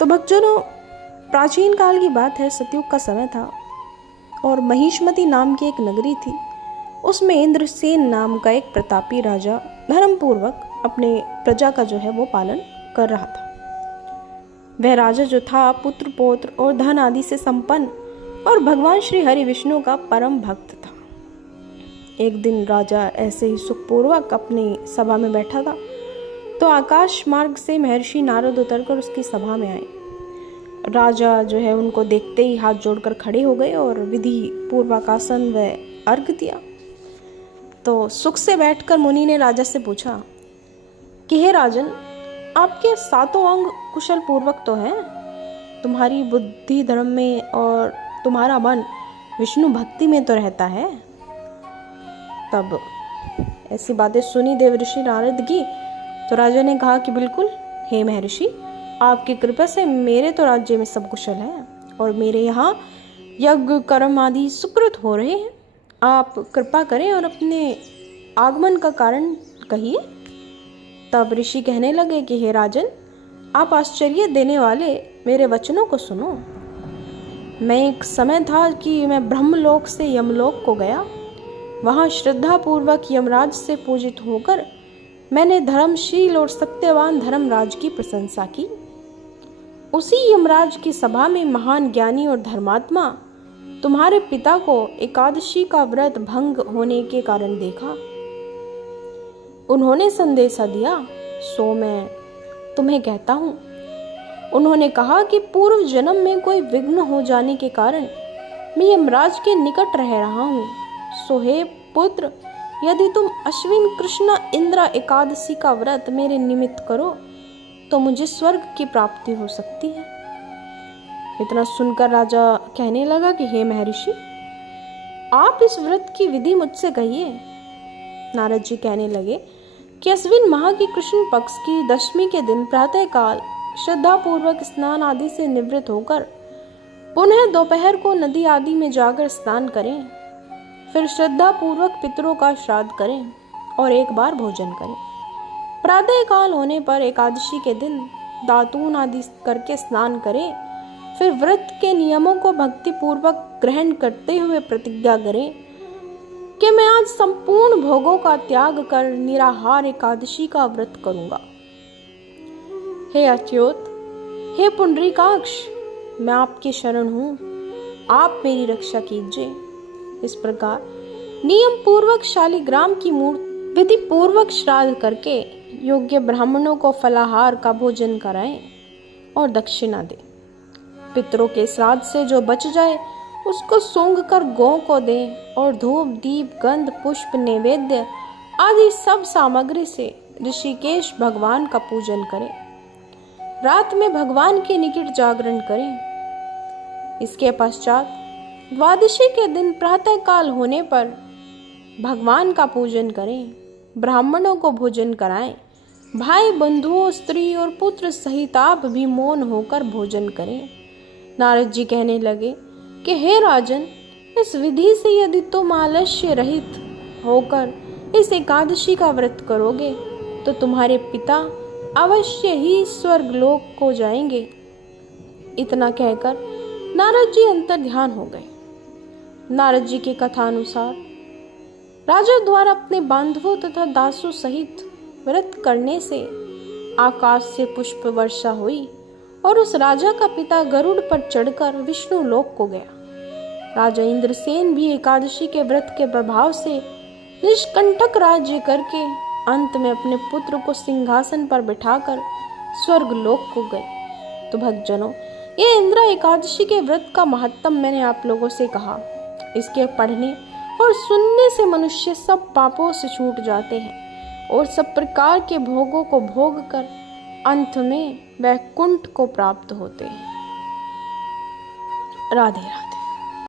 तो भक्तजनों, प्राचीन काल की बात है, सतयुग का समय था और महिष्मती नाम की एक नगरी थी। उसमें इंद्रसेन नाम का एक प्रतापी राजा धर्मपूर्वक अपने प्रजा का जो है वो पालन कर रहा था। वह राजा जो था पुत्र पौत्र और धन आदि से संपन्न और भगवान श्री हरि विष्णु का परम भक्त था। एक दिन राजा ऐसे ही सुखपूर्वक अपनी सभा में बैठा था तो आकाश मार्ग से महर्षि नारद उतरकर उसकी सभा में आए। राजा जो है उनको देखते ही हाथ जोड़कर खड़े हो गए और विधि पूर्वक आसन व अर्घ दिया। तो सुख से बैठकर मुनि ने राजा से पूछा कि हे राजन, आपके सातों अंग कुशल पूर्वक तो हैं, तुम्हारी बुद्धि धर्म में और तुम्हारा मन विष्णु भक्ति में तो रहता है। तब ऐसी बातें सुनी देवर्षि नारद की तो राजा ने कहा कि बिल्कुल हे महर्षि, आपकी कृपा से मेरे तो राज्य में सब कुशल है और मेरे यहाँ यज्ञ कर्म आदि सुकृत हो रहे हैं। आप कृपा करें और अपने आगमन का कारण कहिए। तब ऋषि कहने लगे कि हे राजन, आप आश्चर्य देने वाले मेरे वचनों को सुनो। मैं एक समय था कि मैं ब्रह्मलोक से यमलोक को गया। वहाँ श्रद्धा पूर्वक यमराज से पूजित होकर मैंने धर्मशील और सत्यवान धर्मराज की प्रशंसा की। उसी यमराज की सभा में महान ज्ञानी और धर्मात्मा तुम्हारे पिता को एकादशी का व्रत भंग होने के कारण देखा। उन्होंने संदेशा दिया, सो मैं तुम्हें कहता हूँ। उन्होंने कहा कि पूर्व जन्म में कोई विघ्न हो जाने के कारण मैं यमराज के निकट रह रहा हूँ। सो हे पुत्र, यदि तुम अश्विन कृष्ण इंद्र एकादशी का व्रत मेरे निमित्त करो तो मुझे स्वर्ग की प्राप्ति हो सकती है। इतना सुनकर राजा कहने लगा कि हे महर्षि, आप इस व्रत की विधि मुझसे कहिए। नारद जी कहने लगे कि अश्विन माह की कृष्ण पक्ष की दशमी के दिन प्रातः काल श्रद्धा पूर्वक स्नान आदि से निवृत्त होकर पुनः दोपहर को नदी आदि में जाकर स्नान करें, फिर श्रद्धा पूर्वक पितरों का श्राद्ध करें और एक बार भोजन करें। प्रातः काल होने पर एकादशी के दिन दातून आदि करके स्नान करें, फिर व्रत के नियमों को भक्ति पूर्वक ग्रहण करते हुए प्रतिज्ञा करें कि मैं आज संपूर्ण भोगों का त्याग कर निराहार एकादशी का व्रत करूंगा। हे अच्युत, हे पुंडरीकाक्ष, मैं आपकी शरण हूँ, आप मेरी रक्षा कीजिए। इस प्रकार नियम पूर्वक शालिग्राम की मूर्ति विधि पूर्वक श्राद्ध करके योग्य ब्राह्मणों को फलाहार का भोजन कराएं और दक्षिणा दें। पितरों के श्राद्ध से जो बच जाए उसको सूंघ कर गौ को दें और धूप दीप गंध पुष्प नैवेद्य आदि सब सामग्री से ऋषिकेश भगवान का पूजन करें। रात में भगवान के निकट जागरण करें। इसके पश्चात द्वादशी के दिन प्रातः काल होने पर भगवान का पूजन करें, ब्राह्मणों को भोजन कराएं, भाई बंधुओं स्त्री और पुत्र सहित आप भी मौन होकर भोजन करें। नारद जी कहने लगे कि हे राजन, इस विधि से यदि तुम आलस्य रहित होकर इस एकादशी का व्रत करोगे तो तुम्हारे पिता अवश्य ही स्वर्गलोक को जाएंगे। इतना कहकर नारद जी अंतर ध्यान हो गए। नारद जी की कथा अनुसार राजा द्वारा अपने बांधवों तथा दासों सहित व्रत करने से आकाश से पुष्प वर्षा हुई और उस राजा का पिता गरुड़ पर चढ़कर विष्णु लोक को गया। राजा इंद्रसेन भी एकादशी के व्रत के प्रभाव से निष्कंटक राज्य करके अंत में अपने पुत्र को सिंहासन पर बिठाकर स्वर्ग लोक को गए। तो भक्तजनों, ये इंद्र एकादशी के व्रत का महत्व मैंने आप लोगों से कहा। इसके पढ़ने और सुनने से मनुष्य सब पापों से छूट जाते हैं और सब प्रकार के भोगों को भोग कर अंत में वैकुंठ को प्राप्त होते हैं। राधे राधे।